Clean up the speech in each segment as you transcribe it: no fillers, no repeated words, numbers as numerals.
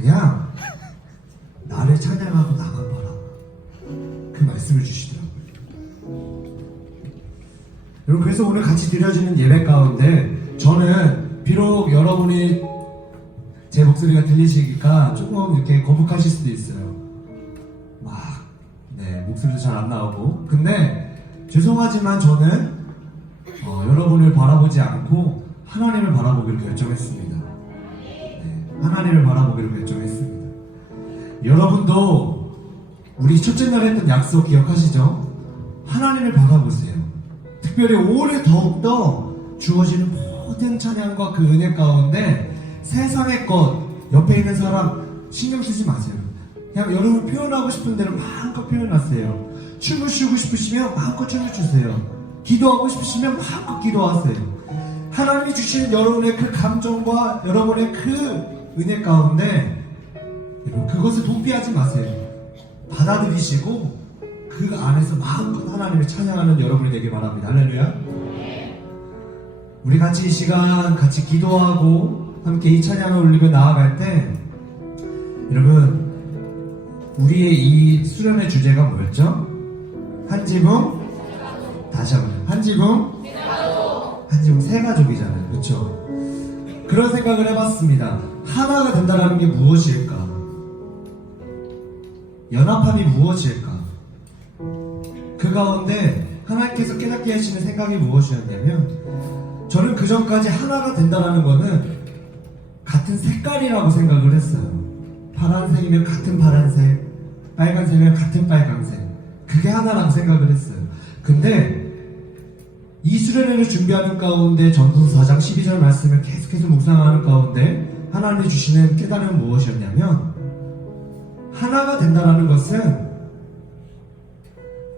그냥 나를 찬양하고 나만 바라봐. 그 말씀을 주시더라고요. 여러분, 그래서 오늘 같이 드려지는 예배 가운데 저는 비록 여러분이 제 목소리가 들리시니까 조금 이렇게 거북하실 수도 있어요. 목소리도 잘 안 나오고. 근데 죄송하지만 저는 여러분을 바라보지 않고 하나님을 바라보기로 결정했습니다. 하나님을 바라보기로 결정했습니다. 여러분도 우리 첫째 날 했던 약속 기억하시죠? 하나님을 바라보세요. 특별히 올해 더욱더 주어지는 모든 찬양과 그 은혜 가운데 세상의 것, 옆에 있는 사람 신경 쓰지 마세요. 그냥 여러분 표현하고 싶은 대로 마음껏 표현하세요. 춤을 추고 싶으시면 마음껏 춤을 추세요. 기도하고 싶으시면 마음껏 기도하세요. 하나님이 주시는 여러분의 그 감정과 여러분의 그 은혜 가운데 그것을 도피하지 마세요. 받아들이시고 그 안에서 마음껏 하나님을 찬양하는 여러분이 되길 바랍니다. 할렐루야. 우리 같이 이 시간 같이 기도하고 함께 이 찬양을 올리며 나아갈 때 여러분, 우리의 이 수련의 주제가 뭐였죠? 한 지붕, 다시 한번 한 지붕, 한 지붕 세 가족이잖아요. 그렇죠? 그런 생각을 해봤습니다. 하나가 된다는 게 무엇일까? 연합함이 무엇일까? 그 가운데 하나님께서 깨닫게 하시는 생각이 무엇이었냐면, 저는 그 전까지 하나가 된다는 거는 같은 색깔이라고 생각을 했어요. 파란색이면 같은 파란색, 빨간색이면 같은 빨간색, 그게 하나라고 생각을 했어요. 근데 이 수련회를 준비하는 가운데 전도서 4장 12절 말씀을 계속해서 묵상하는 가운데 하나님이 주시는 깨달음은 무엇이었냐면, 하나가 된다는 것은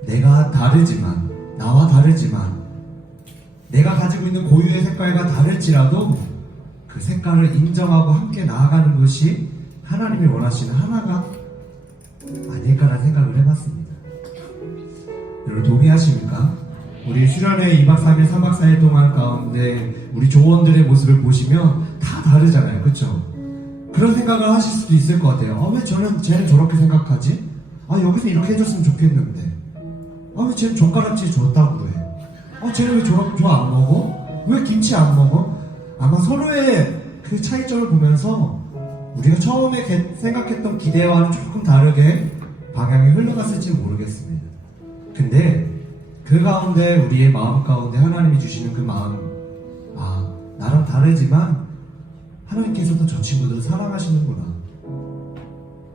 내가 다르지만, 나와 다르지만, 내가 가지고 있는 고유의 색깔과 다를지라도 그 색깔을 인정하고 함께 나아가는 것이 하나님이 원하시는 하나가 아닐까라는 생각을 해봤습니다. 여러분 동의하십니까? 우리 수련회 2박 3일, 3박 4일 동안 가운데 우리 조원들의 모습을 보시면 다 다르잖아요. 그쵸? 그런 생각을 하실 수도 있을 것 같아요. 왜 쟤는 저렇게 생각하지? 여기서 이렇게 해줬으면 좋겠는데. 왜 쟤는 젓가락질 줬다고 해? 쟤는 왜 저렇게 안 먹어? 왜 김치 안 먹어? 아마 서로의 그 차이점을 보면서 우리가 처음에 생각했던 기대와는 조금 다르게 방향이 흘러갔을지 모르겠습니다. 근데 그 가운데 우리의 마음 가운데 하나님이 주시는 그 마음, 나랑 다르지만 하나님께서도 저 친구들을 사랑하시는구나.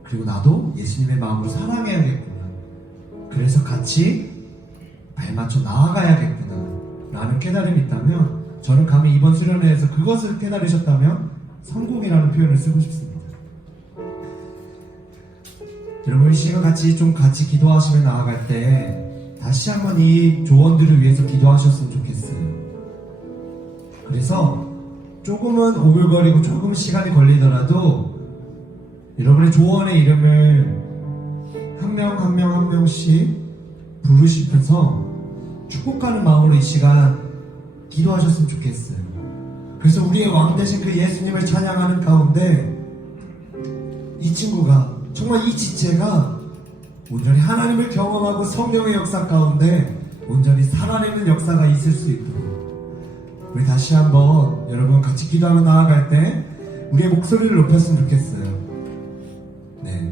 그리고 나도 예수님의 마음으로 사랑해야겠구나. 그래서 같이 발맞춰 나아가야겠구나 라는 깨달음이 있다면, 저는 감히 이번 수련회에서 그것을 깨달으셨다면 성공이라는 표현을 쓰고 싶습니다. 여러분, 이 시간 같이 기도하시며 나아갈 때 다시 한번 이 조원들을 위해서 기도하셨으면 좋겠어요. 그래서 조금은 오글거리고 조금 시간이 걸리더라도 여러분의 조원의 이름을 한 명씩 부르시면서 축복하는 마음으로 이 시간 기도하셨으면 좋겠어요. 그래서 우리의 왕 되신 그 예수님을 찬양하는 가운데 이 친구가, 정말 이 지체가 온전히 하나님을 경험하고 성령의 역사 가운데 온전히 살아내는 역사가 있을 수 있도록 우리 다시 한번 여러분 같이 기도하며 나아갈 때 우리의 목소리를 높였으면 좋겠어요.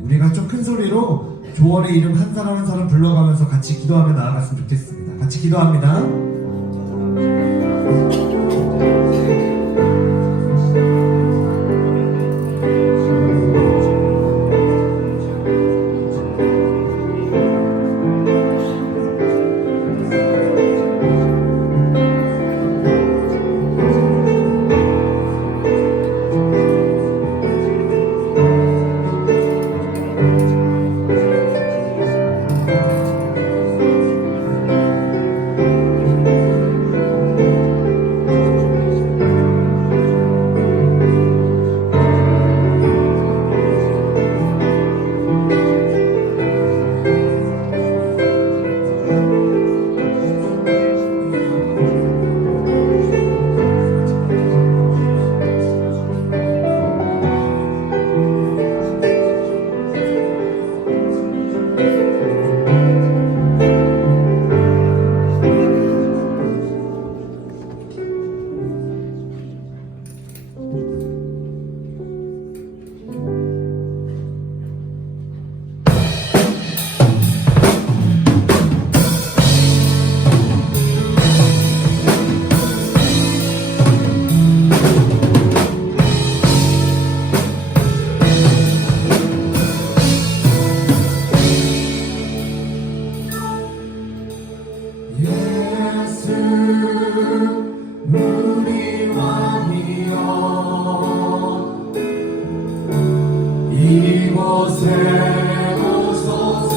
우리가 좀 큰 소리로 조원의 이름 한 사람 한 사람 불러가면서 같이 기도하며 나아갔으면 좋겠습니다. 같이 기도합니다. 이곳에 오소서.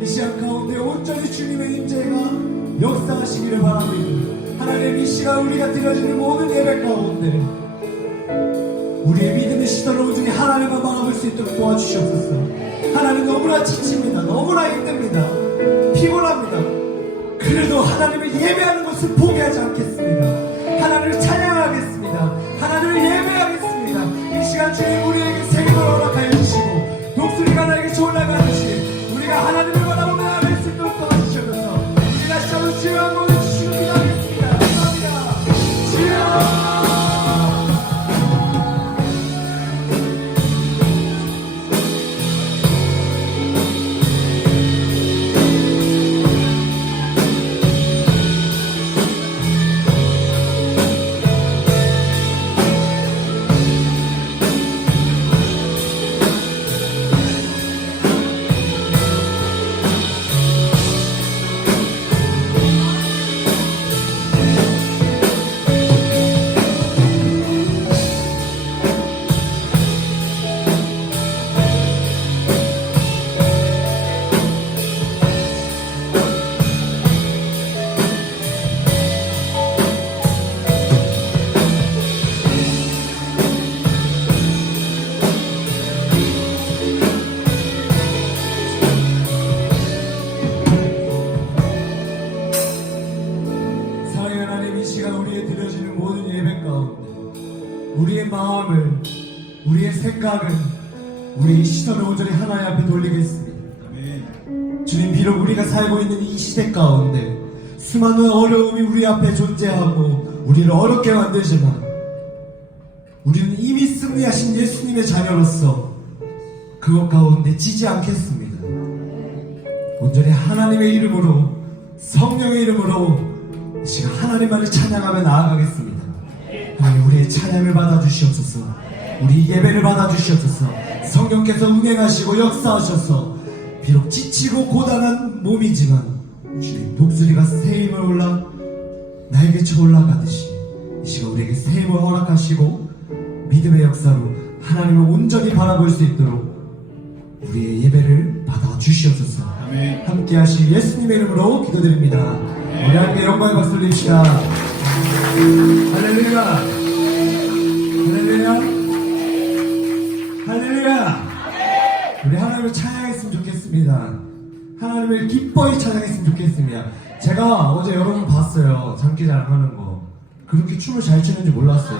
이 시간 가운데 온전히 주님의 임재가 역사하시기를 바랍니다. 하나님, 이 시간 우리가 드려지는 모든 예배 가운데 우리의 믿음의 시선을 온전히 하나님과 막아볼 수 있도록 도와주시옵소서. 하나님, 너무나 지칩니다. 너무나 힘듭니다. 피곤합니다. 그래도 하나님을 예배하는 것을 포기하지 않겠습니다. 하나님을 찬양하겠습니다. 하나님을 예배하겠습니다. 이 시간 주님 우리에게 생명을 허락하여 주시고 독수리가 나에게 올라가 주시 우리가 하나님을 바라보며 나갈 수 있도록 도와주셔서 우리 다시 한번 주여 한번 해주시고 기도하겠습니다. 감사합니다. 주여, 우리의 마음을, 우리의 생각을, 우리의 시선을 온전히 하나님 앞에 돌리겠습니다. 주님, 비록 우리가 살고 있는 이 시대 가운데 수많은 어려움이 우리 앞에 존재하고 우리를 어렵게 만들지만 우리는 이미 승리하신 예수님의 자녀로서 그것 가운데 지지 않겠습니다. 온전히 하나님의 이름으로, 성령의 이름으로 이 시간 하나님만을 찬양하며 나아가겠습니다. 하나님, 우리의 찬양을 받아주시옵소서. 우리 예배를 받아주시옵소서. 성령께서 운행하시고 역사하셔서 비록 지치고 고단한 몸이지만 주님 독수리가 새 힘을 올라 날개쳐 올라가듯이 이 시간 우리에게 새 힘을 허락하시고 믿음의 역사로 하나님을 온전히 바라볼 수 있도록 우리의 예배를 받아주시옵소서. 함께 하실 예수님의 이름으로 기도드립니다. 우리 함께 영광의 박수 올립시다. 할렐루야, 할렐루야, 할렐루야. 우리 하나님을 찬양했으면 좋겠습니다. 하나님을 기뻐히 찬양했으면 좋겠습니다. 제가 어제 여러분 봤어요. 장기자랑 하는 거. 그렇게 춤을 잘 추는지 몰랐어요.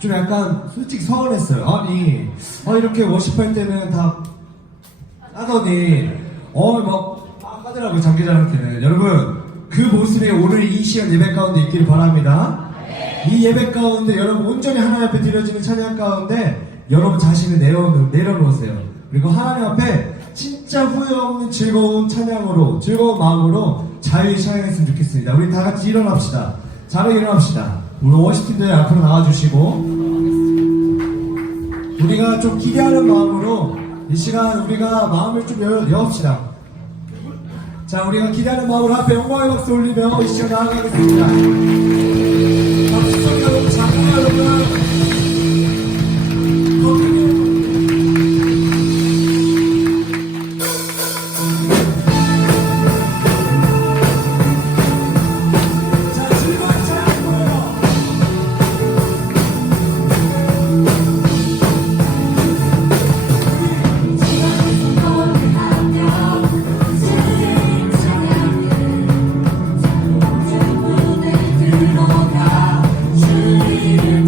좀 약간 솔직히 서운했어요. 아니, 이렇게 워십할 때는 다 하더니 막 하더라고요. 장기자랑 때는. 여러분, 그 모습이 오늘 이 시간 예배 가운데 있길 바랍니다. 이 예배 가운데 여러분 온전히 하나님 앞에 드려지는 찬양 가운데 여러분 자신을 내려놓으세요. 그리고 하나님 앞에 진짜 후회 없는 즐거운 찬양으로, 즐거운 마음으로 자유히 찬양했으면 좋겠습니다. 우리 다 같이 일어납시다. 자로 일어납시다. 우리 워시팀들 앞으로 나와주시고 우리가 좀 기대하는 마음으로 이 시간 우리가 마음을 좀 여읍시다. 자, 우리가 기대하는 마음으로 앞에 영광의 박수 올리며 이 시간 나아가겠습니다. 박수 여러분, 장로 여러분, 주의 이름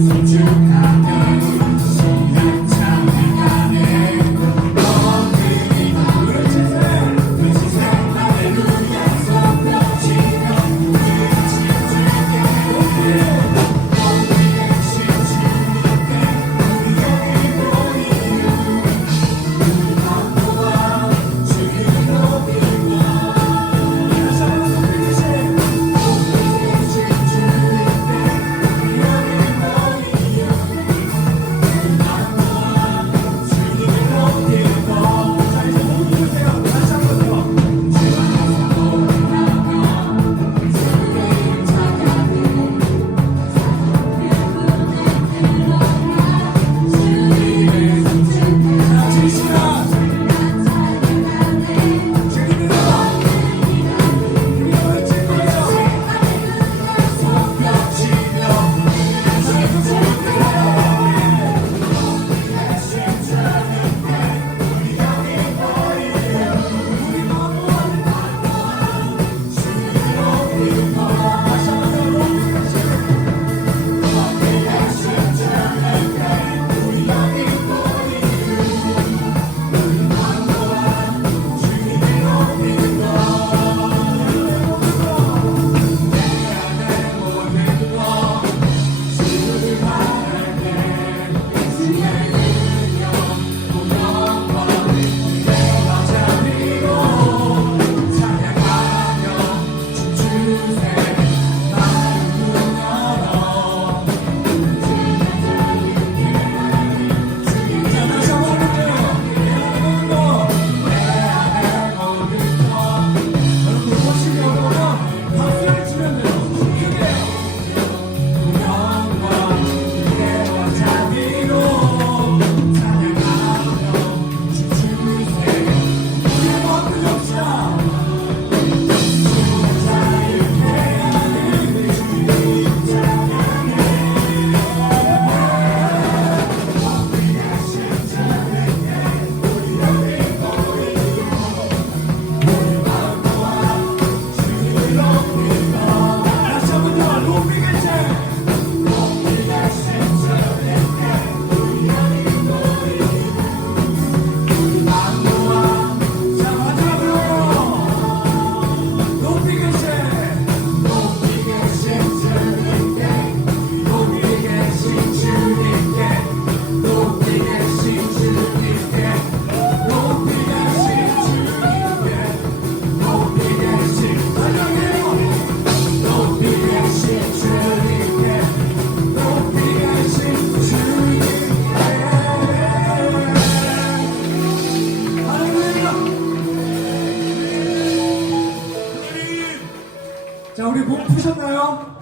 자, 우리 몸 푸셨나요?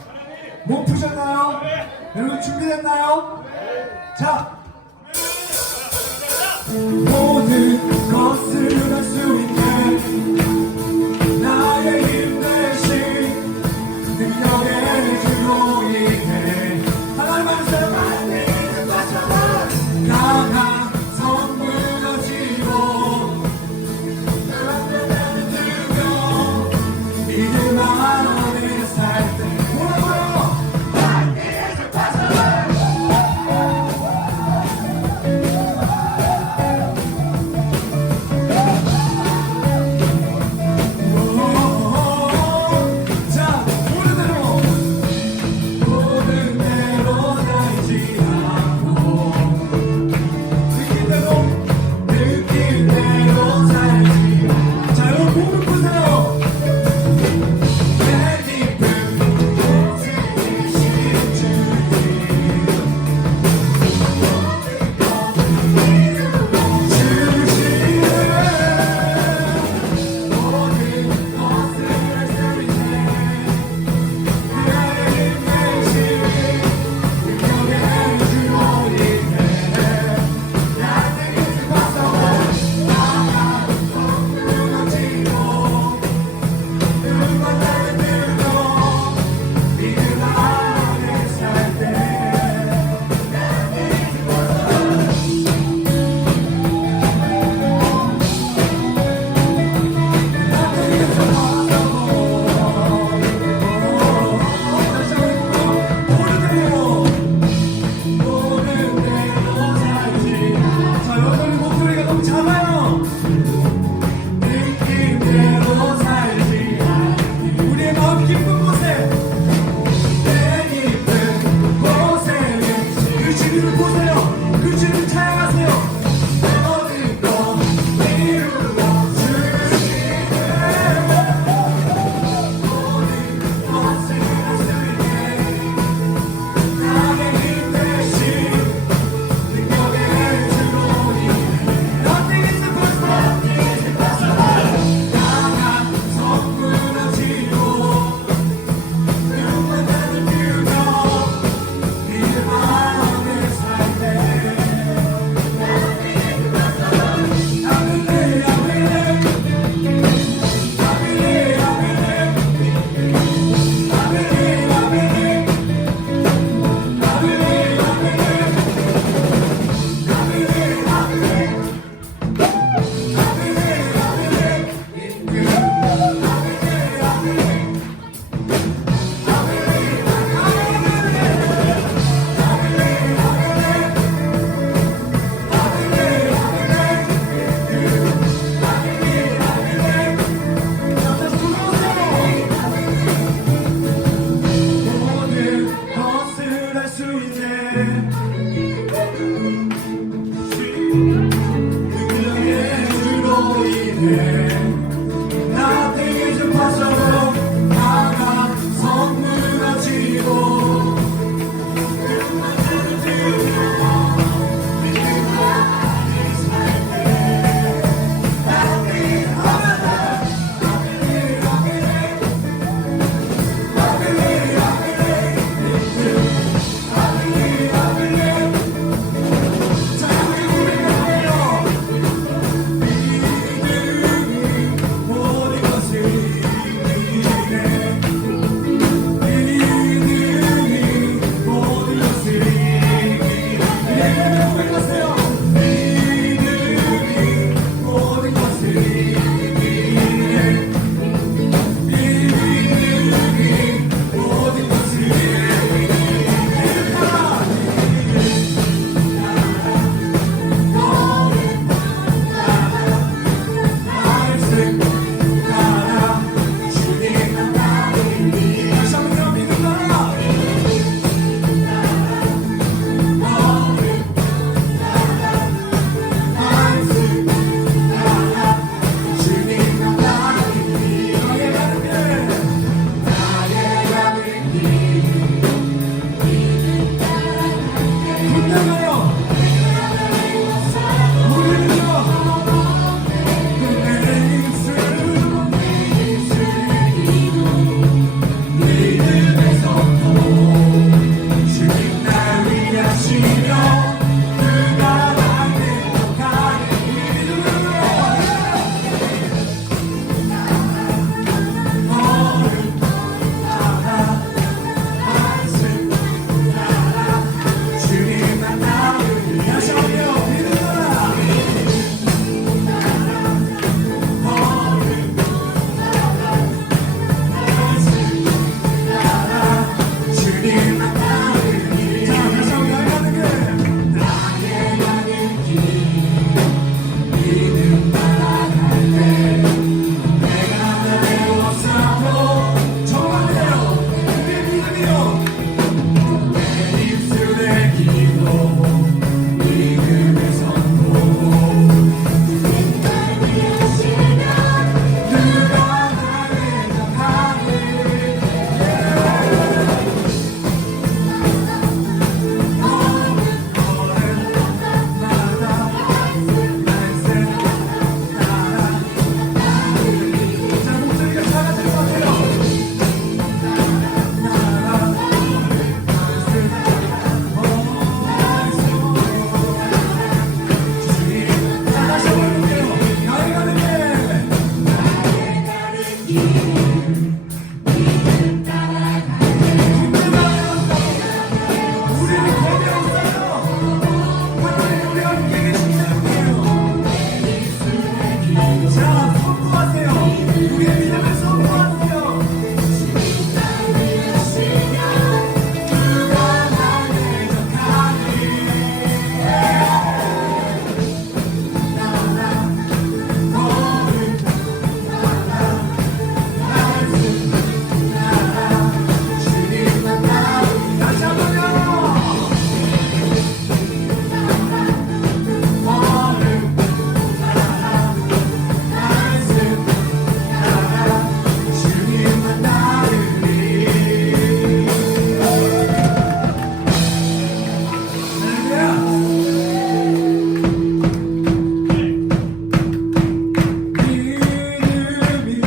몸 푸셨나요? 여러분 준비됐나요? 자, 모든 것을 할 수 있는 나의 힘 대신 능력의 주로 인해 하나님 안에서 만들는 것처럼 강한 성 무너지고 나는 능력 믿음 안에 살 때 뭐라고요? 만들는 것처럼 자, 모든 대로 살지 않고 느낀 대로 살지. 자, 여러분 몸을 푸세요. 내 깊은 곳에 계신 주님 주시네 모든 것을 할 수 있네 나의 힘 대신 능력의 주로 인해 나의 깊은 곳에 나가 무너지고 눈만 나는 능력 믿음 안에 살때 자, 여러분 목소리가 너무 작아요. 느낌대로 살지 않기 우리의 마음 깊은 곳에 내 깊은 곳에 계신 그 주님을 보세요. 그 주님을 찬양하세요. 모든 것 이루어 주시네 모든 것을 할 수 있네 나의 힘 대신 능력의 주로 인해 Nothing is impossible 강한 성 무너지고 눈만 나는 능력 믿음 안에 살 때 아밀레 아밀레 아밀레 아밀레 아밀레 아밀레 모든 것을 할 수 있네 능력의 주로 인해 Nothing is impossible 강한 성 무너지고 눈만 나는 능력 믿음 안에 살때 Nothing 자, 우리 우리가 해요. 믿음 선포하세요. 우리의 믿음을 선포하세요. 다시 한번요. 믿음이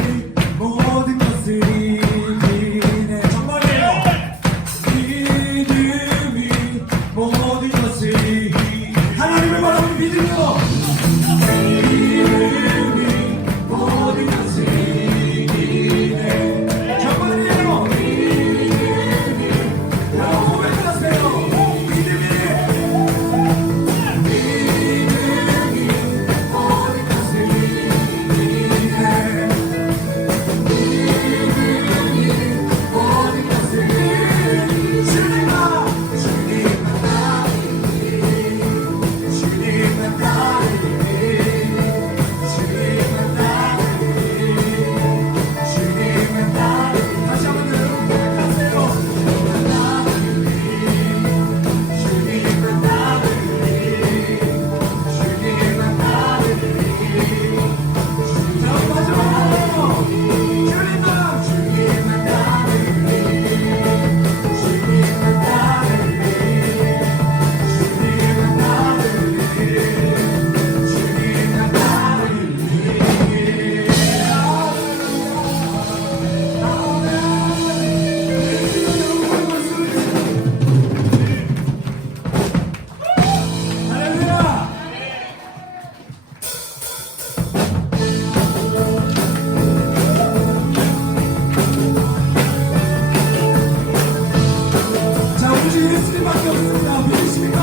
모든 것을 이기네. 정말이에요. 믿음이 모든 것을 이기네. 하나님을 바라보는 믿음이요. 믿음이 모든 것을 이기네. 정말이에요. 여러분 고백하세요. 믿음이 모든 것을 이기네. 모든 것을 주님만 다시 한번 고백하세요. 자, 마지막으로 할렐루야. 자, 우리 주 예수님밖에 없습니다. 믿으십니까?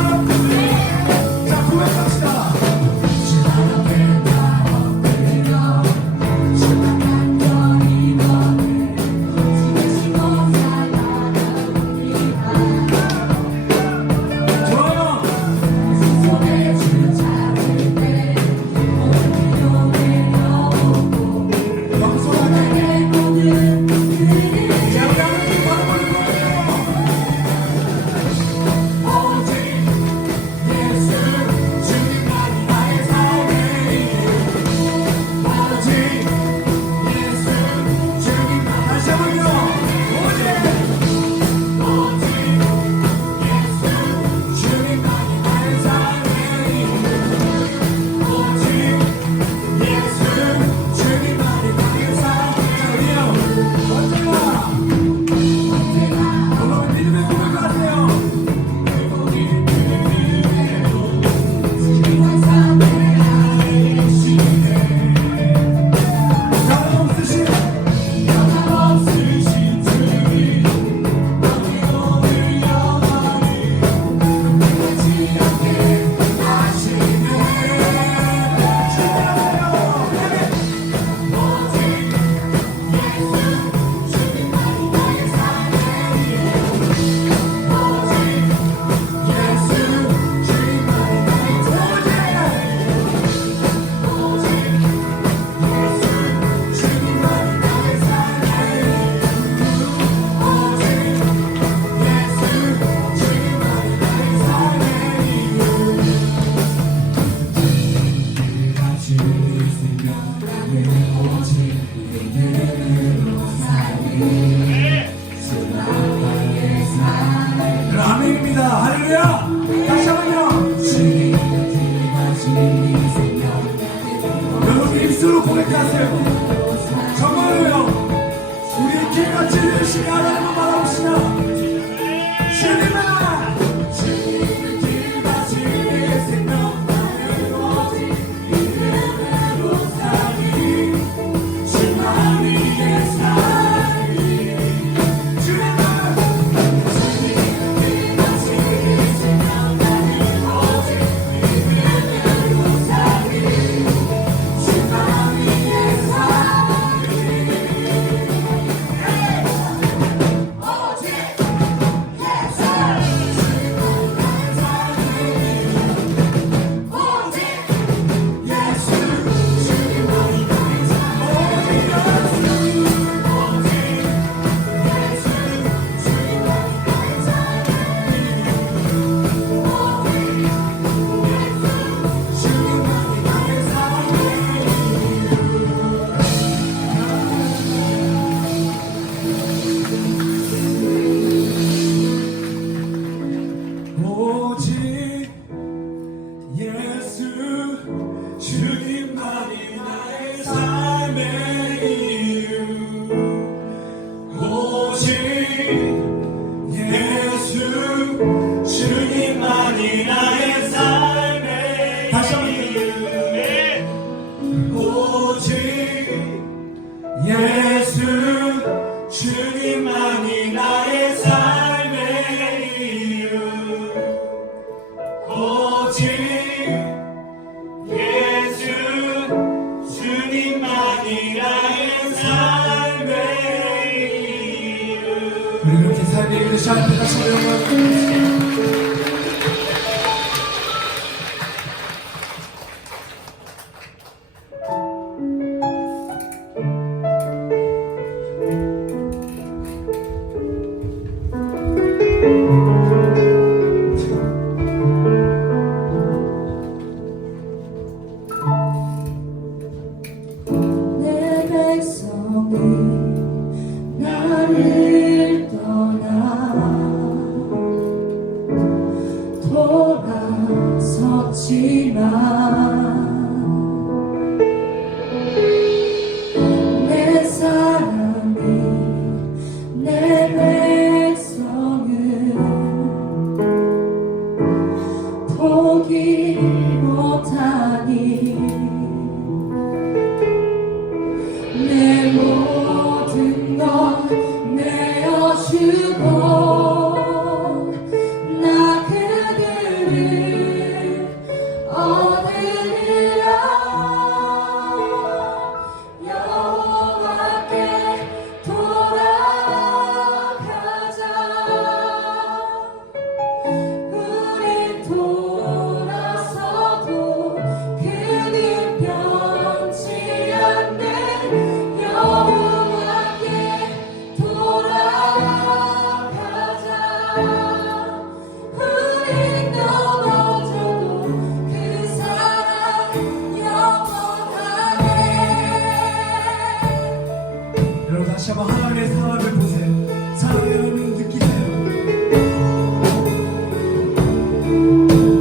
자, 고백합시다. 좋아요. 겸손하게. 자, 우리 하나님 바라보는 거예요. 오직 예수 주님만이 나의 삶의 이유. 오직 예수 주님만. 다시 한번요. 오직 예수 주님만이 나의 삶의 이유. 오직 예수 주님만이 나의 삶의 이유. 언제나 여러분 믿음의 고백하세요. 영없으신 주님 오늘 영원히 끝이 없게 하시네. 축하해요. 오직 예수 주님만이 나의 삶의 이유. 오직 예수 주님만이 나의 삶의 이유. 오직 예수 주님만이 나의 삶의 이유. 오직 예수 주님만이 나의 삶의 이유. 같이 있으면 나는 오직 그대로 살리. 수많은 삶. 아멘입니다. 할렐루야. 다시 한번요. 주님 곁에 가신 이 생명. 여러분 입술로 고백하세요. 정말로요. 우리 길같이 열심히 하나님을 바라봅시다. 주님아. 주님을 길같이 내 생명 나는 오직 그대로 살리. 주만 위에 살리. 주님아. 주님을 길같이 내 생명 나는 오직 그대로 살리. 주만 위에 삶의 이유 오직 예수 주님만이 나의 삶의 다시 한번 이유 오직 예수 주님만이 나의 삶의 이유 오직 예수 주님만이 나의 삶의 이유 우리 그렇게 삶의 이유를 시작합니다. 다시 한번 내 백성이 나를 떠나 돌아섰지만 내 사랑이 내 백성을 포기 못하니 내 모든 것 내어주고 나 그들을 얻으리라 여호와께 돌아가자 우린 돌아서도 그는 변치 않네 여호와께 돌아가자 우린 넘어져도 그 사랑 영원하네 여러분 다시 한번 하나님의 사랑을 보세요. 사랑의 의미를 느끼세요.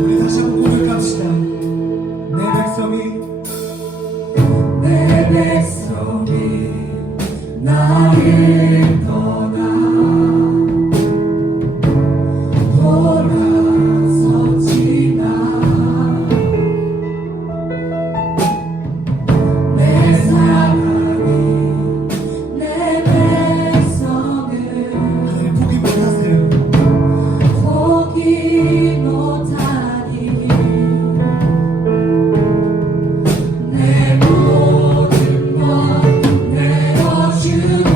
우리 다시 한번 고백합시다. 내 백성이 내 백성이 나를 떠나 돌아섰지만 내 사랑이 내 백성을 하나님 포기 못하세요. 포기 못하니 내 모든 것 내어주고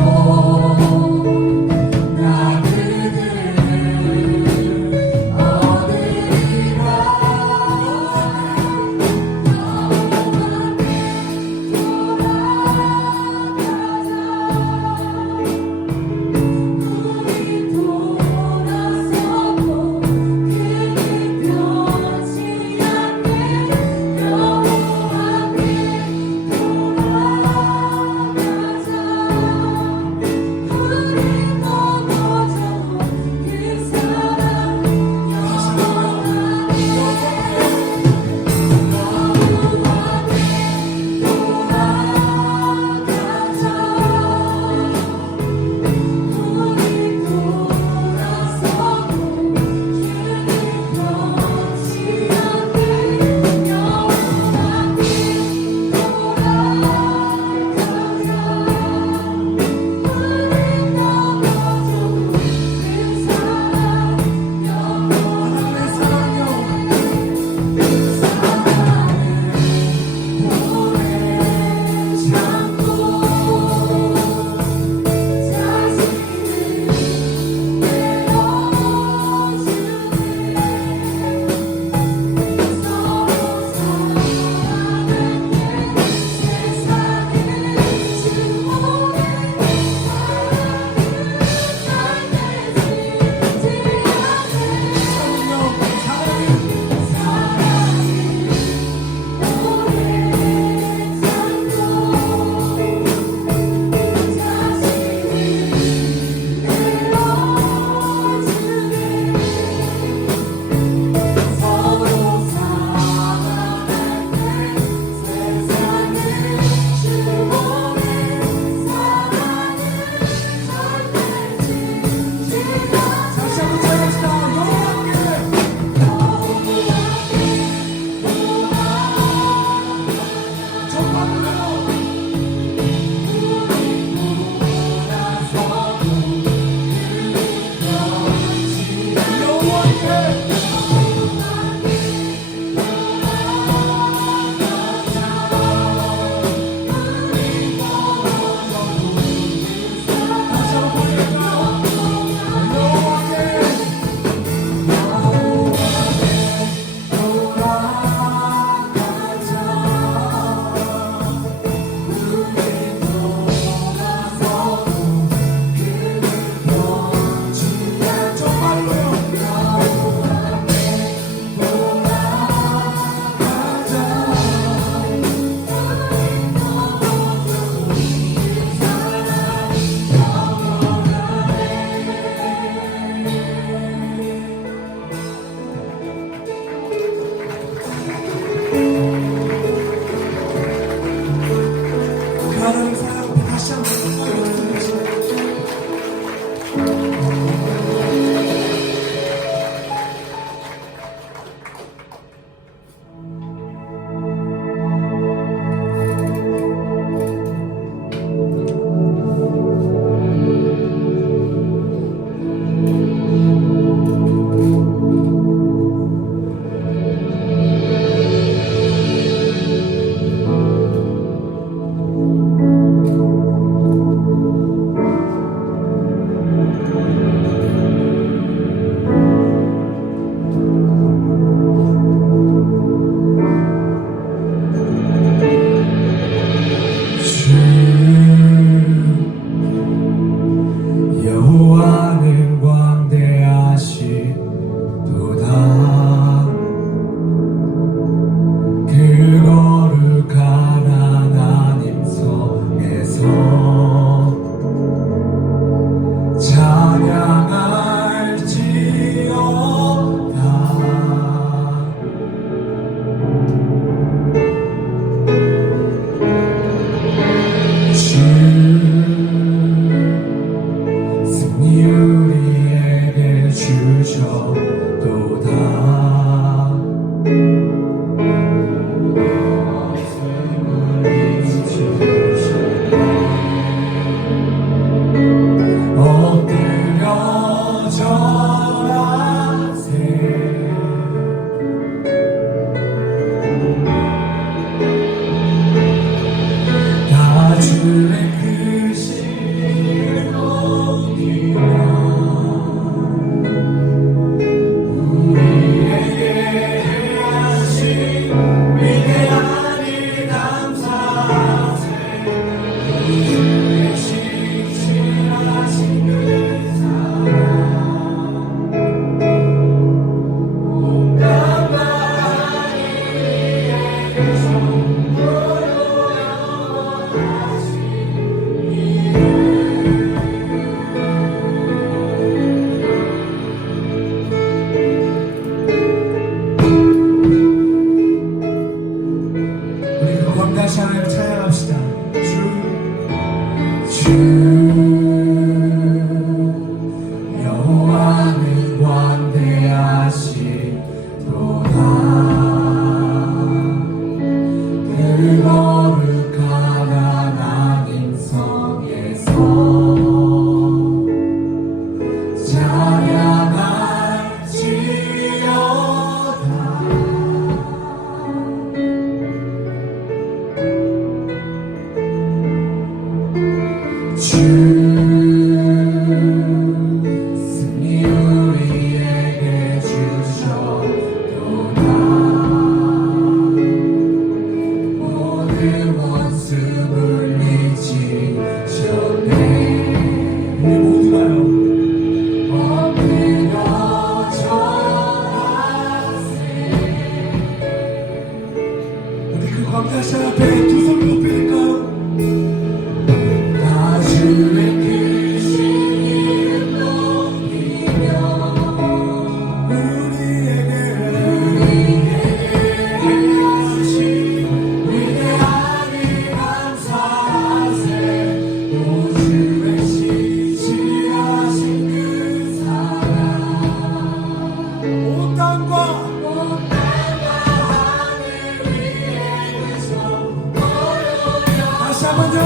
다시 한번 한번 부르시죠. 여호와는 광대하시도다. 그 거룩한 하나님 성에서 찬양할지어다. 승리 우리에게 주셔도다. 엎드려 절하세. 다 주의 크신 높이며 우리에게 행하신 위대한 일 감사하세. 우주의 신실하신 그 사랑 온 땅과 하늘 위에서 우리 그 광대하신 하나님을 찬양합시다. 주 여호와는 광대하시도다. 그 거룩한 하나님 성에서 찬양할지어다. 주 승리 우리에게 주셔도다. 모든 원수 물리치셨네. 우리 모두가요 엎드려 절하세. 우리 그 광대하신 앞에 두 손 높이니까요. 다 주의 크신 이름 높이며 우리에게 행하신 위대한 일 감사하세. 우주의 신실하신 그 사랑 온 땅과 하늘 위에서 다시 한번요.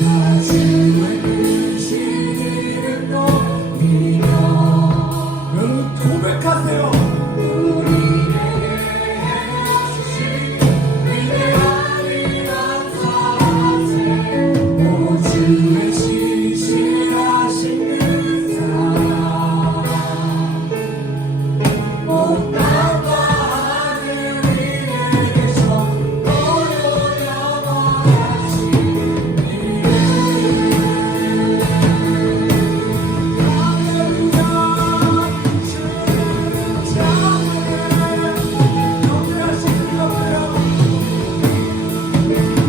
다 주의 크신 이름 높이며 여러분 고백하세요. 우리에게 행하신 위대한 일 감사하세. 우주의 신실하신 그 사랑 온 땅과 하늘 위에서 오르려 원하시니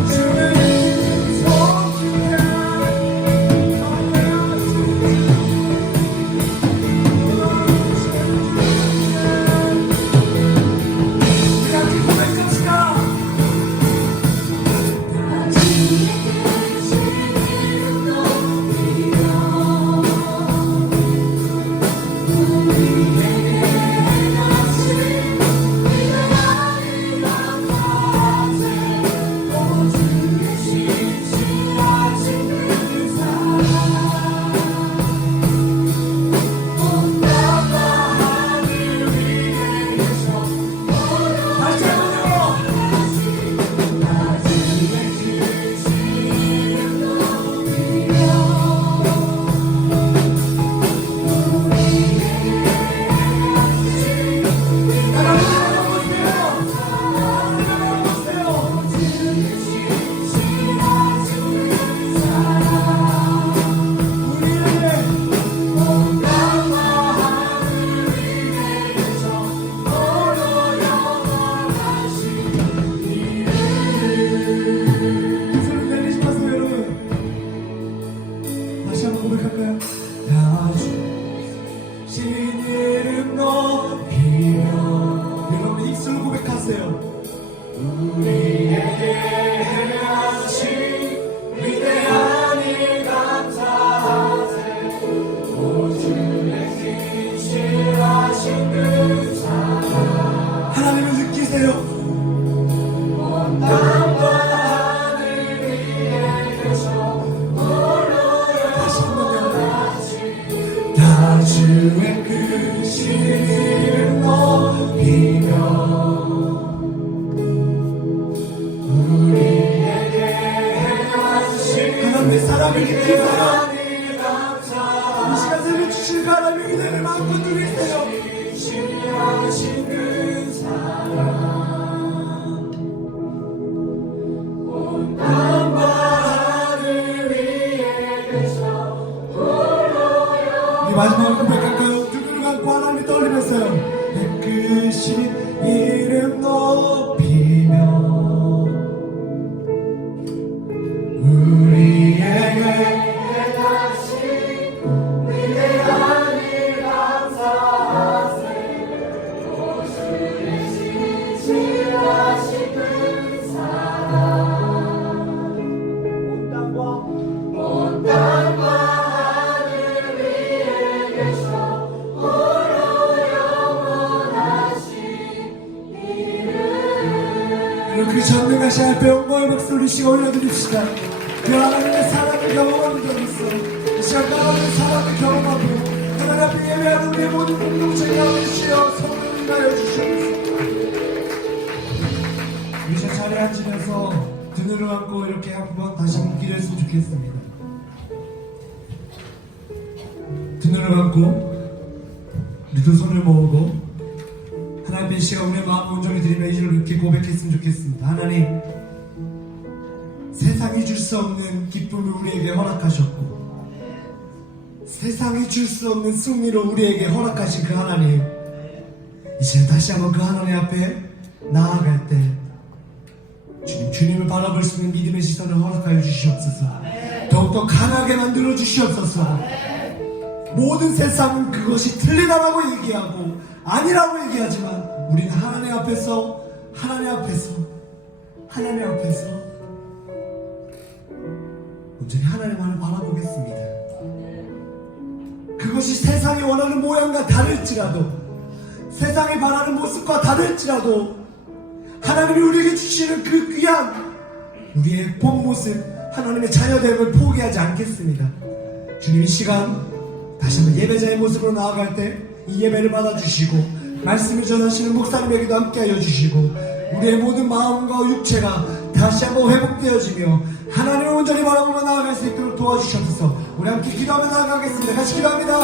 주는 하나님의 사랑을 기대하며 이 시간 살려주신 그 하나님의 은혜를 마음껏 누리세요. 우리 마지막으로 고백할까요? 두 눈을 감고 하나님을 떠올리면서요. 깨끗이 이름 높이며 우리에게 그 전능하신 앞에 영광의 목소리 시가 올려드립시다. 그 하나님의 사랑을 경험하는 적 있어. 이 시간 그 하나님의 사랑을 경험하고 하나님 앞에 예배하는 우리의 모든 공동체 가운데 주여 성령을 인하여 주시옵소서. 우리 저 자리에 앉으면서 두 눈을 감고 이렇게 한번 다시 한번 기도했으면 좋겠습니다. 두 눈을 감고 우리 두 손을 모으고 하나님 이 시간 우리의 마음 온전히 드리며 이를 이렇게 고백했으면 좋겠습니다. 하나님, 세상이 줄 수 없는 기쁨을 우리에게 허락하셨고 세상이 줄 수 없는 승리를 우리에게 허락하신 그 하나님, 이제 다시 한번 그 하나님 앞에 나아갈 때 주님을 바라볼 수 있는 믿음의 시선을 허락하여 주시옵소서. 더욱더 강하게 만들어 주시옵소서. 모든 세상은 그것이 틀리다라고 얘기하고 아니라고 얘기하지만 우리는 하나님 앞에서 온전히 하나님만을 바라보겠습니다. 그것이 세상이 원하는 모양과 다를지라도, 세상이 바라는 모습과 다를지라도 하나님이 우리에게 주시는 그 귀한 우리의 본 모습, 하나님의 자녀됨을 포기하지 않겠습니다. 주님, 이 시간 다시 한번 예배자의 모습으로 나아갈 때 이 예배를 받아주시고 말씀을 전하시는 목사님에게도 함께하여 주시고 우리의 모든 마음과 육체가 다시 한번 회복되어지며 하나님을 온전히 바라보며 나아갈 수 있도록 도와주셔서 우리 함께 기도하며 나아가겠습니다. 같이 기도합니다.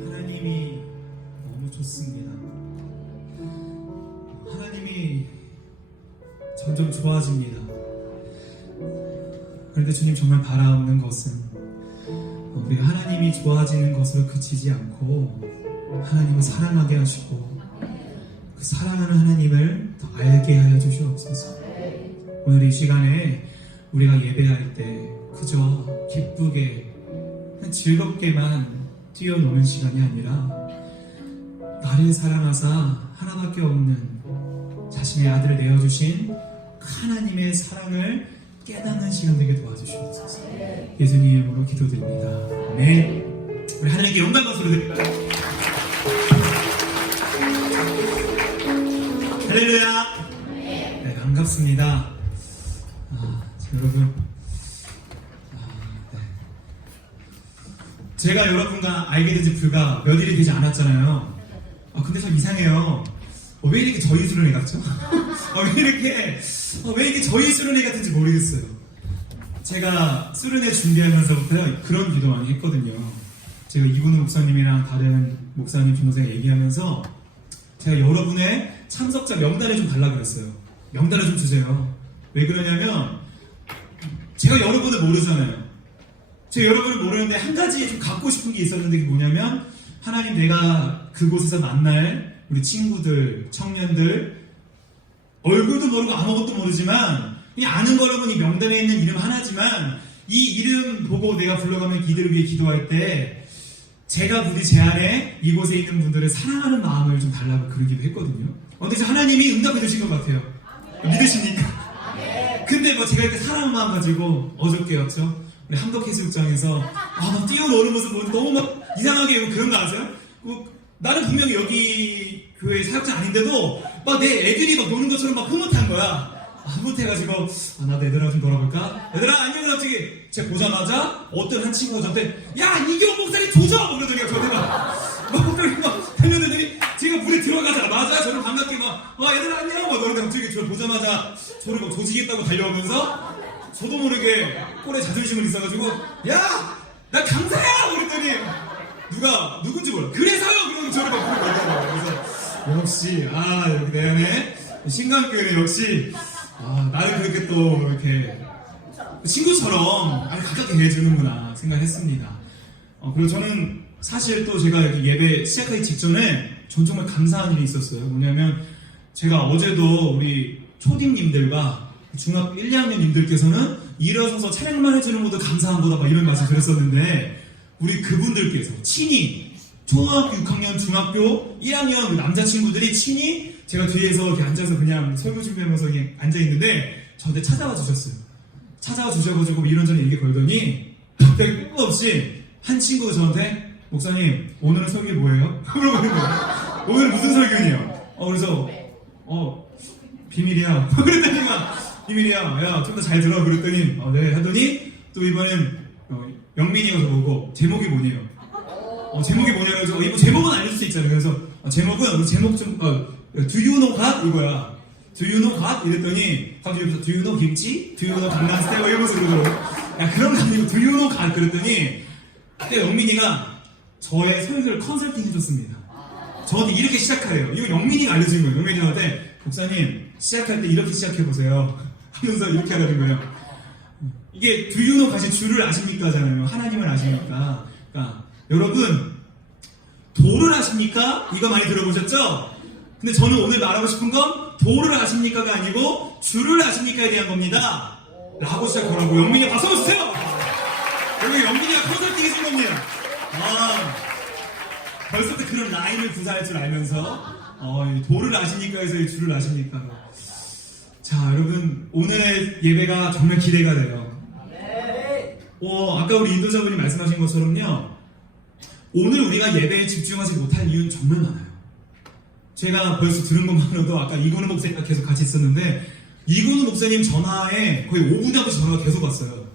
하나님이 너무 좋습니다. 하나님이 점점 좋아집니다. 그런데 주님, 정말 바라옵는 것은 우리가 하나님이 좋아지는 것으로 그치지 않고 하나님을 사랑하게 하시고 그 사랑하는 하나님을 더 알게 하여 주시옵소서. 오늘 이 시간에 우리가 예배할 때 그저 기쁘게 즐겁게만 뛰어노는 시간이 아니라 나를 사랑하사 하나밖에 없는 자신의 아들을 내어주신 하나님의 사랑을 깨닫는 시간 되게 도와주시옵소서. 예수님 이름으로 기도드립니다. 아멘. 우리 하나님께 영광 박수로 드릴까요? 할렐루야. 네, 반갑습니다. 여러분, 네. 제가 여러분과 알게 된 지 불과 몇 일이 되지 않았잖아요. 근데 참 이상해요. 왜 이렇게 저희스러운 애 같죠? 왜 이렇게 저희스러운 애 같은지 모르겠어요. 제가 수련회 준비하면서부터 그런 기도 많이 했거든요. 제가 이분우 목사님이랑 다른 목사님, 중도사님 얘기하면서 제가 여러분의 참석자 명단을 좀 달라고 그랬어요. 명단을 좀 주세요. 왜 그러냐면 제가 여러분을 모르잖아요. 제가 여러분을 모르는데 한 가지 좀 갖고 싶은 게 있었는데 그게 뭐냐면 하나님 내가 그곳에서 만날 우리 친구들, 청년들 얼굴도 모르고 아무것도 모르지만 그냥 아는 거라면 이 명단에 있는 이름 하나지만 이 이름 보고 내가 불러가면 이들을 위해 기도할 때 제가 부디 제 안에 이곳에 있는 분들을 사랑하는 마음을 좀 달라고 그러기도 했거든요. 근데 하나님이 응답해 주신 것 같아요. 믿으십니까? 근데 뭐 제가 이렇게 사랑하는 마음 가지고 어저께였죠. 우리 함덕해수욕장에서 막 뛰어노는 모습 보고 너무 막 이상하게 그런 거 아세요? 나는 분명히 여기 교회 사역자 아닌데도 막 내 애들이 막 노는 것처럼 막 흐뭇한 거야. 흐뭇해가지고 나도 애들아 좀 놀아볼까? 얘들아 안녕. 갑자기 제가 보자마자 어떤 한 친구가 저한테 야 이경 목사님 조져! 그러더니 저한테 막 달려들더니 제가 물에 들어가자마자 저를 반갑게 얘들아 안녕! 막 그러는데 갑자기 저를 보자마자 저를 막 조지겠다고 달려오면서 저도 모르게 꼴에 자존심을 있어가지고 야! 나 강사야! 그랬더니 누군지 몰라. 그래서요! 그러면 저를 막 부르고 있더라고요. 그래서 역시 여기 내 안에 신강교회는 역시 나를 그렇게 또 이렇게 친구처럼 나를 가깝게 해주는구나 생각했습니다. 그리고 저는 사실 또 제가 이렇게 예배 시작하기 직전에 전 정말 감사한 일이 있었어요. 뭐냐면 제가 어제도 우리 초딩님들과 중학교 1, 2학년님들께서는 일어서서 찬양만 해주는 것도 감사한 거다 막 이런 말씀 드렸었는데 우리 그분들께서 친히 초등학교 6학년, 중학교 1학년 남자친구들이 친히 제가 뒤에서 이렇게 앉아서 그냥 설교 준비하면서 이렇게 앉아있는데 저한테 찾아와 주셨어요. 찾아와 주셔가지고 이런저런 얘기 걸더니 갑자기 뜬금없이 한 친구가 저한테 목사님 오늘은 설교 뭐예요? 물어보는 거예요. 오늘 무슨 설교냐? 그래서 비밀이야. 그랬더니 비밀이야. 야 좀 더 잘 들어. 그랬더니 네 하더니 또 이번엔 영민이가 저보고 제목이 뭐냐요? 제목이 뭐냐고 해서 이거 제목은 알려줄 수 있잖아요. 그래서 제목은 제목 좀 Do you know God? 이거야. Do you know God? 이랬더니 갑자기 Do you know 김치? Do you know 강남스테이? 이러면서 그러더라고요. 야 그런 거 아니고 Do you know God? 그랬더니 그때 영민이가 저의 설교를 컨설팅 해줬습니다. 저한테 이렇게 시작하래요. 이거 영민이가 알려준 거예요. 영민이한테 목사님 시작할 때 이렇게 시작해보세요 하면서 이렇게 하라는 거예요. 이게 Do you know God이 주를 아십니까? 잖아요. 하나님을 아십니까? 그러니까 여러분 도를 아십니까? 이거 많이 들어보셨죠? 근데 저는 오늘 말하고 싶은 건 도를 아십니까가 아니고 주를 아십니까에 대한 겁니다. 라고 시작하라고. 영민이가 박수 주세요. 여기 영민이가 컨설팅 해준 겁니다. 벌써부터 그런 라인을 구사할 줄 알면서 도를 아십니까에서 주를 아십니까. 자 여러분 오늘의 예배가 정말 기대가 돼요. 아까 우리 인도자분이 말씀하신 것처럼요 오늘 우리가 예배에 집중하지 못할 이유는 정말 많아요. 제가 벌써 들은 것만으로도 아까 이근우 목사님과 계속 같이 있었는데 이근우 목사님 전화에 거의 5분에 한 번씩 전화가 계속 왔어요.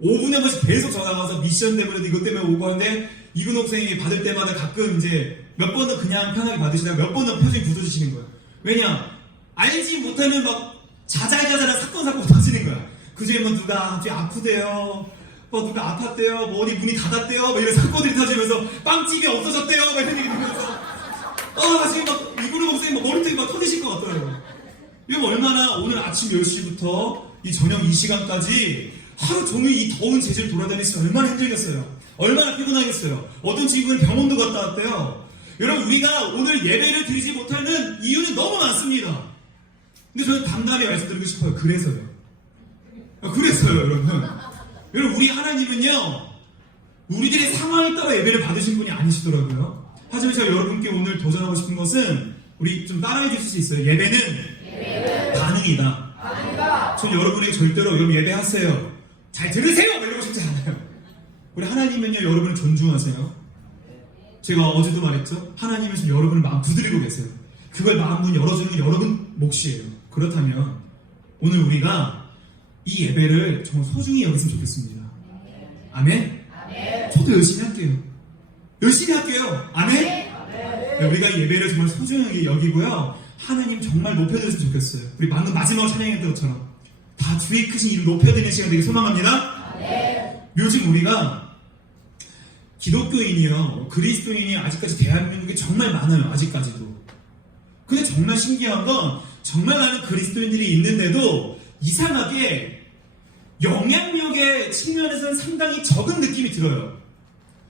5분에 한 번씩 계속 전화가 와서 미션 때문에 이것 때문에 오고 하는데 이근우 목사님이 받을 때마다 가끔 이제 몇 번은 그냥 편하게 받으시다가 몇 번은 표정이 굳어지시는 거예요. 왜냐? 알지 못하는 막 자잘자잘한 사건 터지는 거야. 그중에 뭐 누가 갑자기 아프대요. 누가 아팠대요. 어디 문이 닫았대요. 이런 사건들이 터지면서 빵집이 없어졌대요. 이런 얘기 들으면서 지금 막 이근우 목사님 머리통이 막 터지실 것 같더라고요. 이거 얼마나 오늘 아침 10시부터 이 저녁 이 시간까지 하루 종일 이 더운 제주를 돌아다니시면 얼마나 힘들겠어요. 얼마나 피곤하겠어요. 어떤 친구는 병원도 갔다 왔대요. 여러분 우리가 오늘 예배를 드리지 못하는 이유는 너무 많습니다. 근데 저는 담담히 말씀드리고 싶어요. 그래서요 여러분. 여러분 우리 하나님은요 우리들의 상황에 따라 예배를 받으신 분이 아니시더라고요. 하지만 제가 여러분께 오늘 도전하고 싶은 것은 우리 좀 따라해 주실 수 있어요. 예배는 반응이다. 전 여러분에게 절대로 여러분 예배하세요 잘 들으세요 이러고 싶지 않아요. 우리 하나님은요 여러분을 존중하세요. 제가 어제도 말했죠. 하나님은 지금 여러분을 마음 두드리고 계세요. 그걸 마음문 열어주는 게 여러분 몫이에요. 그렇다면 오늘 우리가 이 예배를 정말 소중히 여겼으면 좋겠습니다. 아멘? 저도 열심히 할게요. 아멘? 네, 우리가 이 예배를 정말 소중하게 여기고요. 하나님 정말 높여드렸으면 좋겠어요. 우리 방금 마지막 찬양했던 것처럼 다 주의 크신 이름 높여드리는 시간 되길 소망합니다. 요즘 우리가 기독교인이요 그리스도인이 아직까지 대한민국에 정말 많아요. 아직까지도 근데 정말 신기한 건 정말 많은 그리스도인들이 있는데도 이상하게 영향력의 측면에서는 상당히 적은 느낌이 들어요.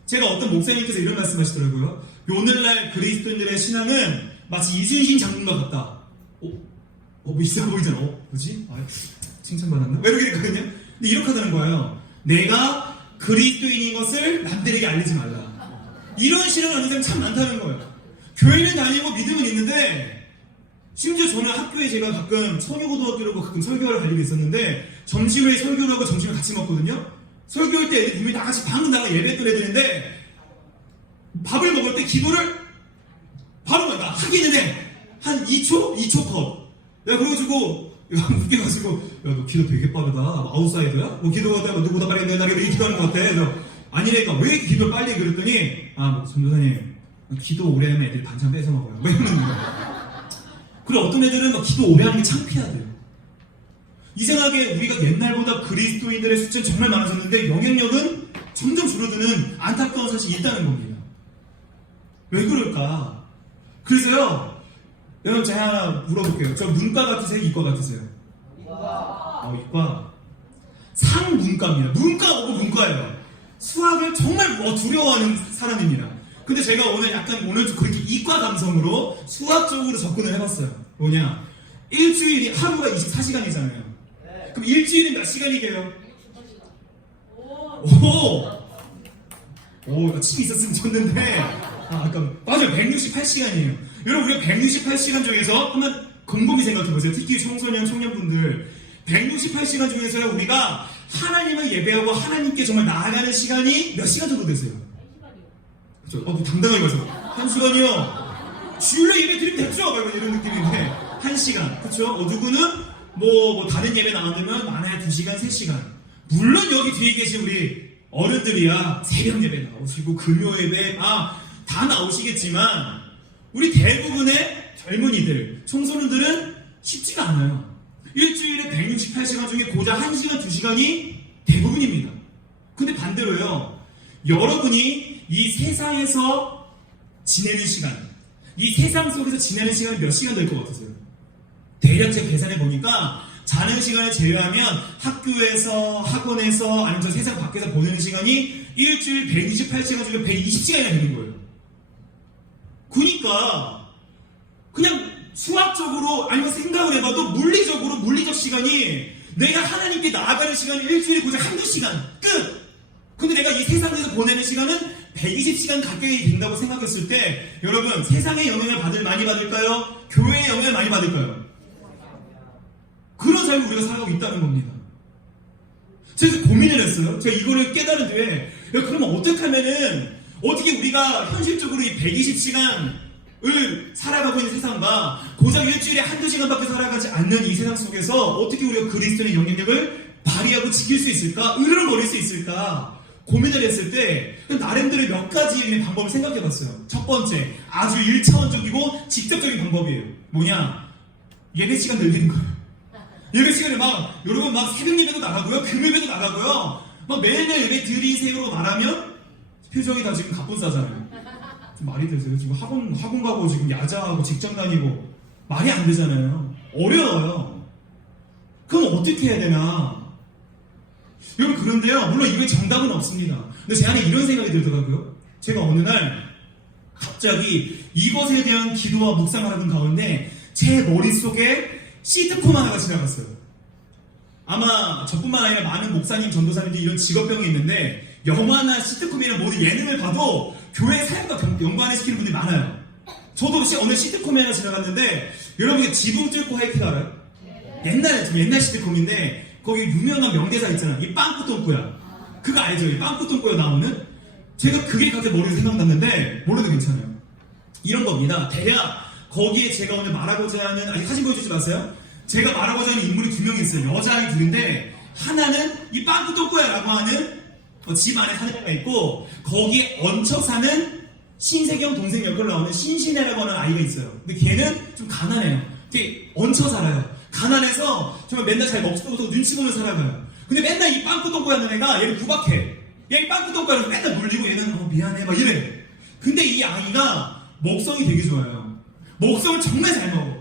제가 어떤 목사님께서 이런 말씀 하시더라고요. 오늘날 그리스도인들의 신앙은 마치 이순신 장군과 같다. 뭐 있어 보이잖아. 뭐지? 칭찬받았나? 왜 이렇게 했거든요? 근데 이렇게 하다는 거예요. 내가 그리스도인인 것을 남들에게 알리지 말라. 이런 신앙을 하는 사람이 참 많다는 거예요. 교회는 다니고 믿음은 있는데, 심지어 저는 학교에 제가 가끔 선유고등학교라고 가끔 설교를 갈 일이 있었는데, 점심에 설교를 하고 점심을 같이 먹거든요? 설교할 때 애들이 다 같이 방금 나가 예배했던 애들인데, 밥을 먹을 때 기도를 바로 막 하겠는데, 한 2초 컷. 내가 그래가지고, 웃겨가지고, 야, 너 기도 되게 빠르다. 아웃사이더야? 뭐 기도하다 누구보다 빠르게 내 날에 기도하는 것 같아. 그래서, 아니래니까 왜 이렇게 기도를 빨리 해? 그랬더니, 전도사님, 기도 오래 하면 애들이 반찬 뺏어 먹어요. 왜 이러는 거야? 그리고 어떤 애들은 막 기도 오래 하는 게 창피하대요. 이상하게 우리가 옛날보다 그리스도인들의 숫자는 정말 많아졌는데 영향력은 점점 줄어드는 안타까운 사실이 있다는 겁니다. 왜 그럴까? 그래서요, 여러분 제가 하나 물어볼게요. 저 문과 같으세요? 이과 같으세요? 이과. 상문과입니다. 문과 오고 문과예요. 수학을 정말 두려워하는 사람입니다. 근데 제가 오늘 약간 오늘 좀 그렇게 이과 감성으로 수학적으로 접근을 해봤어요. 뭐냐? 일주일이 하루가 24시간이잖아요. 그럼 일주일은 몇 시간이게요? 오, 칩이 있었으면 좋는데. 맞아요. 168시간이에요. 여러분, 우리가 168시간 중에서 한번 곰곰이 생각해보세요. 특히 청년분들. 168시간 중에서 우리가 하나님을 예배하고 하나님께 정말 나아가는 시간이 몇 시간 정도 되세요? 그쵸? 당당하게 말씀. 1시간이요. 주일날 예배 드리면 됐죠? 이런 느낌인데. 1시간. 그쵸? 누구는 다른 예배 나왔으면 많아야 2시간, 3시간. 물론 여기 뒤에 계신 우리 어른들이야 새벽 예배 나오시고 금요 예배 다 나오시겠지만 우리 대부분의 젊은이들, 청소년들은 쉽지가 않아요. 일주일에 168시간 중에 고작 1시간, 2시간이 대부분입니다. 근데 반대로요. 여러분이 이 세상에서 지내는 시간, 이 세상 속에서 지내는 시간이 몇 시간 될 것 같으세요? 대략 제가 계산해 보니까 자는 시간을 제외하면 학교에서, 학원에서, 아니면 저 세상 밖에서 보내는 시간이 일주일 128시간 중에 120시간이나 되는 거예요. 그러니까 그냥 수학적으로 아니면 생각을 해봐도 물리적 시간이 내가 하나님께 나아가는 시간이 일주일에 고작 1-2시간 끝! 근데 내가 이 세상에서 보내는 시간은 120시간 가까이 된다고 생각했을 때 여러분 세상의 영향을 많이 받을까요? 교회의 영향을 많이 받을까요? 그런 삶을 우리가 살아가고 있다는 겁니다. 제가 고민을 했어요. 제가 이거를 깨달은 뒤에 그러면 어떻게 우리가 현실적으로 이 120시간을 살아가고 있는 세상과 고작 일주일에 1-2시간밖에 살아가지 않는 이 세상 속에서 어떻게 우리가 그리스도의 영향력을 발휘하고 지킬 수 있을까? 으르렁거릴 수 있을까? 고민을 했을 때 나름대로 몇 가지의 방법을 생각해 봤어요. 첫 번째, 아주 1차원적이고 직접적인 방법이에요. 뭐냐? 예배 시간 늘리는 거예요. 예배 시간에 여러분 새벽 예배도 나가고요, 금요 예배도 나가고요, 매일매일 예배 드리세요로 말하면 표정이 다 지금 갑분싸잖아요. 좀 말이 되세요? 지금 학원 가고 지금 야자하고 직장 다니고 말이 안 되잖아요. 어려워요. 그럼 어떻게 해야 되나? 여러분 그런데요, 물론 이거에 정답은 없습니다. 근데 제 안에 이런 생각이 들더라고요. 제가 어느 날 갑자기 이것에 대한 기도와 묵상을 하던 가운데 제 머릿속에 시트콤 하나가 지나갔어요. 아마 저뿐만 아니라 많은 목사님, 전도사님들이 이런 직업병이 있는데 영화나 시트콤이나 모든 예능을 봐도 교회 삶과 연관시키는 분들이 많아요. 저도 어느 시트콤이 하나 지나갔는데 여러분 지붕 뚫고 하이킥 알아요? 옛날 시트콤인데 거기 유명한 명대사 있잖아요. 이 빵꾸똥꾸야. 그거 알죠? 이 빵꾸똥꾸야 나오는? 제가 그게 갑자기 머리에 생각났는데 몰라도 괜찮아요. 이런 겁니다. 대략 거기에 제가 오늘 말하고자 하는, 아직 사진 보여주지 마세요. 제가 말하고자 하는 인물이 2명이 있어요. 여자아이 2인데 하나는 이 빵꾸똥꾸야라고 하는 집 안에 사는 애가 있고 거기에 얹혀 사는 신세경 동생 역을 나오는 신신혜라고 하는 아이가 있어요. 근데 걔는 좀 가난해요. 걔 얹혀 살아요. 가난해서 정말 맨날 잘 먹지도 못하고 눈치 보면 살아가요. 근데 맨날 이 빵꾸똥꾸야 하는 애가 얘를 구박해. 얘 이 빵꾸똥꾸야를 맨날 물리고 얘는 미안해 막 이래. 근데 이 아이가 먹성이 되게 좋아요. 먹성을 정말 잘 먹어.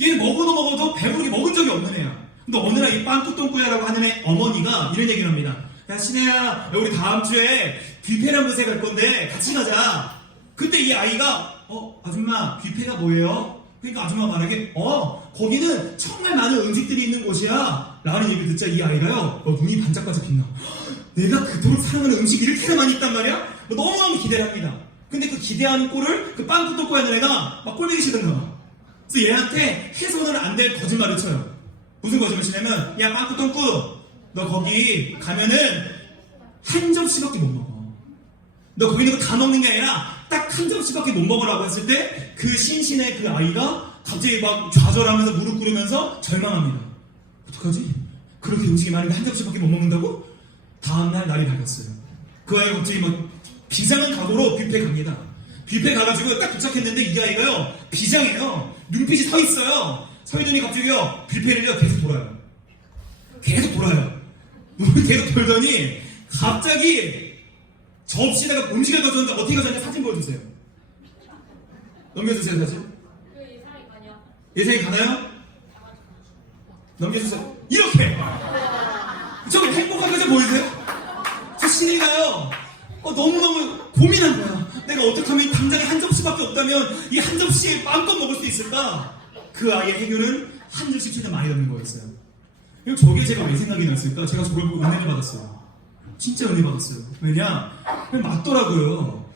얘는 먹어도 배부르게 먹은 적이 없는 애야. 근데 어느 날 이 빵꾸똥꾸야라고 하는 애 어머니가 이런 얘기를 합니다. 야 신혜야, 야, 우리 다음 주에 뷔페란 곳에 갈 건데 같이 가자. 그때 이 아이가 아줌마 뷔페가 뭐예요? 그러니까 아줌마 말하게 거기는 정말 많은 음식들이 있는 곳이야 라는 얘기를 듣자 이 아이가요 눈이 반짝반짝 빛나. 내가 그토록 사랑하는 음식이 이렇게 많이 있단 말이야? 너무너무 기대를 합니다. 근데 그 기대하는 꼴을 그 빵꾸똥꾸야 하는 애가 막 꼴보기 싫은가 봐. 그래서 얘한테 해서는 안 될 거짓말을 쳐요. 무슨 거짓말 치냐면, 야 빵꾸똥꾸, 너 거기 가면은 한 접시밖에 못 먹어. 너 거기 있는 거 다 먹는 게 아니라 딱 한 접시밖에 못 먹으라고 했을 때 그 신신의 그 아이가 갑자기 막 좌절하면서 무릎 꿇으면서 절망합니다. 어떡하지? 그렇게 음식이 많은데 한 접시밖에 못 먹는다고? 다음날 날이 밝았어요. 그 아이가 갑자기 막 비장한 각오로 뷔페 갑니다. 뷔페 가가지고 딱 도착했는데 이 아이가요 비장해요. 눈빛이 서 있어요. 서 있더니 갑자기요 뷔페를요 계속 돌아요. 계속 돌아요. 계속 돌더니 갑자기 접시에다가 음식을 가져오는데 어떻게 가져왔냐 사진 보여주세요. 넘겨주세요 사진. 예상이 가나요? 넘겨주세요. 이렇게! 저기 행복한 표정 보이세요? 저 신이가요 너무너무 고민한 거야. 내가 어떻게 하면 당장에 한 접시밖에 없다면 이 한 접시에 마음껏 먹을 수 있을까? 그 아이의 해결은 한 접시 최대한 많이 넣는 거였어요. 그리고 저게 제가 왜 생각이 났을까? 제가 저걸 보고 은혜를 받았어요. 진짜 은혜 받았어요. 왜냐? 맞더라고요.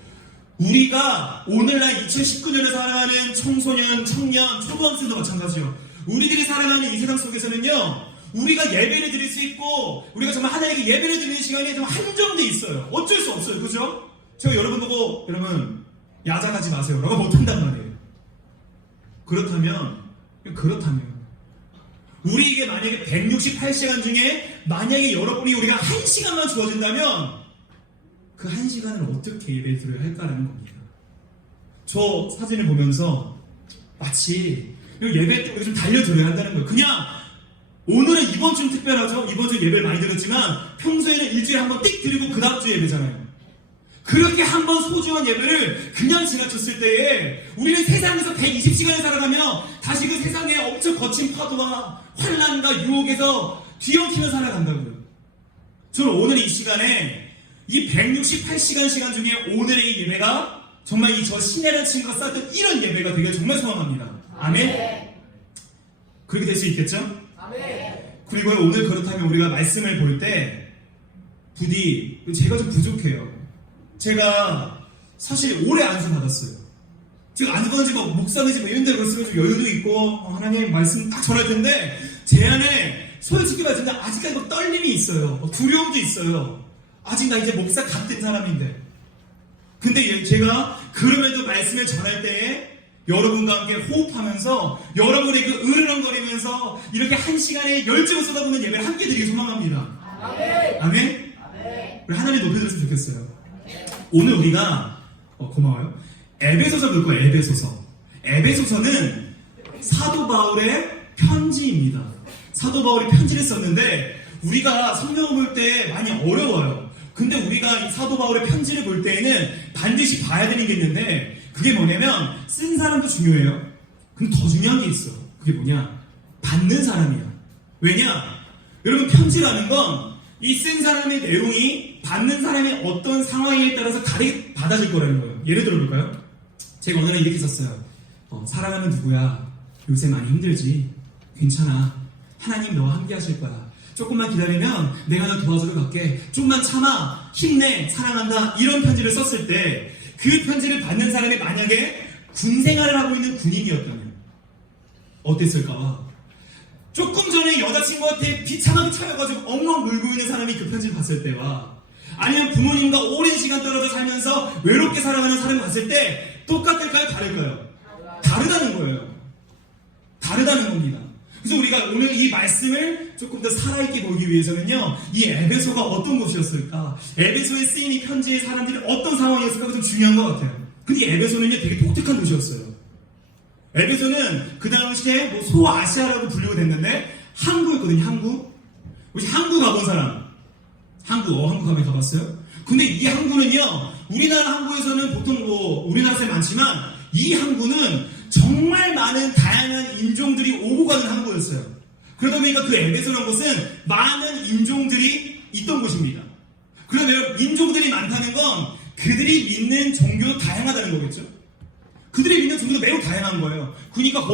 우리가 오늘날 2019년을 살아가는 청소년, 청년, 초등학생도 마찬가지요. 우리들이 살아가는 이 세상 속에서는요, 우리가 예배를 드릴 수 있고, 우리가 정말 하나님께 예배를 드리는 시간이 좀 한정돼 있어요. 어쩔 수 없어요. 그죠? 제가 여러분 보고, 여러분, 야자하지 마세요. 라고 못한단 말이에요. 그렇다면, 우리에게 만약에 168시간 중에, 만약에 여러분이 우리가 1시간만 주어진다면, 그 1시간을 어떻게 예배를 드려야 할까라는 겁니다. 저 사진을 보면서, 마치, 예배 때 우리가 좀 달려드려야 한다는 거예요. 그냥, 오늘은 이번 주는 특별하죠. 이번 주 예배를 많이 드렸지만 평소에는 일주일에 한 번 띡 드리고 그 다음 주 예배잖아요. 그렇게 한 번 소중한 예배를 그냥 지나쳤을 때에 우리는 세상에서 120시간을 살아가며 다시 그 세상에 엄청 거친 파도와 환난과 유혹에서 뒤엉키며 살아간다고요. 저는 오늘 이 시간에 이 168시간 시간 중에 오늘의 이 예배가 정말 이 저 신혜라는 친구가 쌓았던 이런 예배가 되길 정말 소망합니다. 아멘? 그렇게 될 수 있겠죠? 그리고 오늘 그렇다면 우리가 말씀을 볼 때 부디 제가 좀 부족해요. 제가 사실 오래 안수 받았어요. 제가 안수 받은 지뭐 목사는 뭐 이런 데로 갔으면 좀 여유도 있고 하나님 말씀 딱 전할 텐데 제 안에 솔직히 말해서 아직까지 막 떨림이 있어요. 두려움도 있어요. 아직 나 이제 목사 같은 사람인데 근데 제가 그럼에도 말씀을 전할 때에 여러분과 함께 호흡하면서 여러분의 그 으르렁거리면서 이렇게 한 시간에 열정을 쏟아붓는 예배를 함께 드리길 소망합니다. 아멘? 아멘? 우리 하나님 높여드렸으면 좋겠어요. 오늘 우리가 고마워요. 에베소서 볼 거예요. 에베소서. 에베소서는 사도 바울의 편지입니다. 사도 바울이 편지를 썼는데 우리가 성경을 볼 때 많이 어려워요. 근데 우리가 이 사도 바울의 편지를 볼 때에는 반드시 봐야 되는 게 있는데 그게 뭐냐면 쓴 사람도 중요해요. 근데 더 중요한 게 있어. 그게 뭐냐? 받는 사람이야. 왜냐? 여러분 편지라는 건 이 쓴 사람의 내용이 받는 사람의 어떤 상황에 따라서 다르게 받아질 거라는 거예요. 예를 들어 볼까요? 제가 어느 날 이렇게 썼어요. 사랑하는 누구야? 요새 많이 힘들지? 괜찮아. 하나님 너와 함께 하실 거야. 조금만 기다리면 내가 너 도와주러 갈게. 좀만 참아. 힘내. 사랑한다. 이런 편지를 썼을 때 그 편지를 받는 사람이 만약에 군 생활을 하고 있는 군인이었다면 어땠을까? 조금 전에 여자친구한테 비참하게 차여가지고 엉엉 울고 있는 사람이 그 편지를 봤을 때와 아니면 부모님과 오랜 시간 떨어져 살면서 외롭게 살아가는 사람을 봤을 때 똑같을까요? 다를까요? 다르다는 거예요. 다르다는 겁니다. 그래서 우리가 오늘 이 말씀을 조금 더 살아있게 보기 위해서는요, 이 에베소가 어떤 곳이었을까? 에베소에 쓰인 이 편지의 사람들이 어떤 상황이었을까가 좀 중요한 것 같아요. 근데 이 에베소는요, 되게 독특한 도시였어요. 에베소는 그 당시에 뭐 소아시아라고 분류가 됐는데, 항구였거든요, 항구. 혹시 항구 가본 사람? 항구 가면 가봤어요? 근데 이 항구는요, 우리나라 항구에서는 보통 뭐, 우리나라 사람이 많지만, 이 항구는 정말 많은 다양한 인종들이 오고 가는 항구였어요. 그러다 보니까 그 에베소라는 곳은 많은 인종들이 있던 곳입니다. 그러면 인종들이 많다는 건 그들이 믿는 종교도 다양하다는 거겠죠? 그들이 믿는 종교도 매우 다양한 거예요. 그러니까